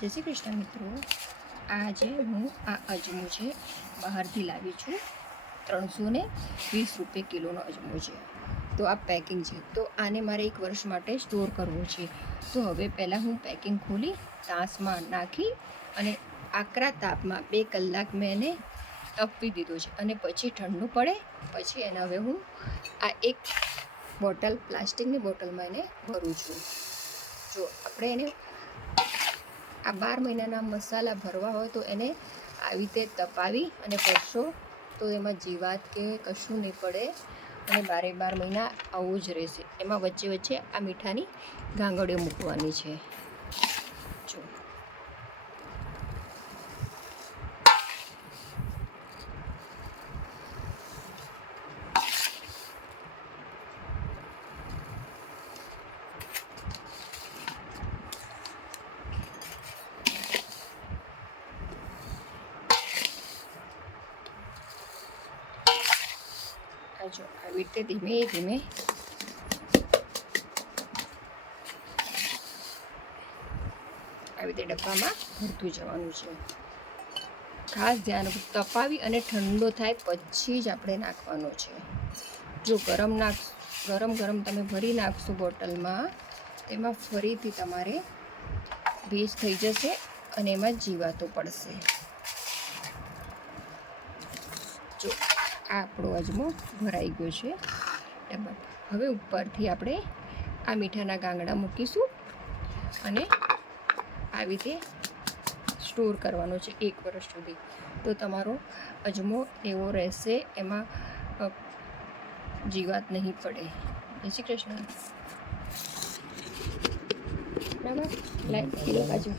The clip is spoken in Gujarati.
જય શ્રી કૃષ્ણ મિત્રો, આજે હું આ અજમો છે બહારથી લાવી છું. 320 રૂપિયા કિલોનો અજમો છે. તો આ પેકિંગ છે. તો આને મારે 1 વર્ષ માટે સ્ટોર કરવો છે. તો હવે પહેલાં હું પેકિંગ ખોલી તાસમાં નાખી અને આકરા તાપમાં 2 કલાક મેં એને તપવી દીધો છે અને પછી ઠંડુ પડે પછી એને હવે હું આ એક બોટલ પ્લાસ્ટિકની બોટલમાં એને ભરું છું. જો આપણે એને આ 12 મહિનાના મસાલા ભરવા હોય તો એને આવી રીતે તપાવી અને ભરશો તો એમાં જીવાત કે કશું નહીં પડે અને 12 મહિના આવું જ રહેશે. એમાં વચ્ચે વચ્ચે આ મીઠાની ગાંગડીઓ મૂકવાની છે. જો જો આવી રીતે ધીમે ધીમે આવી રીતે ડબ્બામાં ભરતું જવાનું છે. ખાસ ધ્યાન તપાવી અને ઠંડો થાય પછી જ આપણે નાખવાનો છે. જો ગરમ તમે ભરી નાખશો બોટલમાં એમાં ફરીથી તમારે ભેજ થઈ જશે અને એમાં જીવાતો પડશે. જો આ આપણો અજમો ભરાઈ ગયો છે ડબ્બા. હવે ઉપરથી આપણે આ મીઠાના ગાંગડા મૂકીશું અને આવી રીતે સ્ટોર કરવાનો છે 1 વર્ષ સુધી. તો તમારો અજમો એવો રહેશે, એમાં જીવાત નહીં પડે. જય શ્રી કૃષ્ણ. બરાબર, લાઈટ બાજુ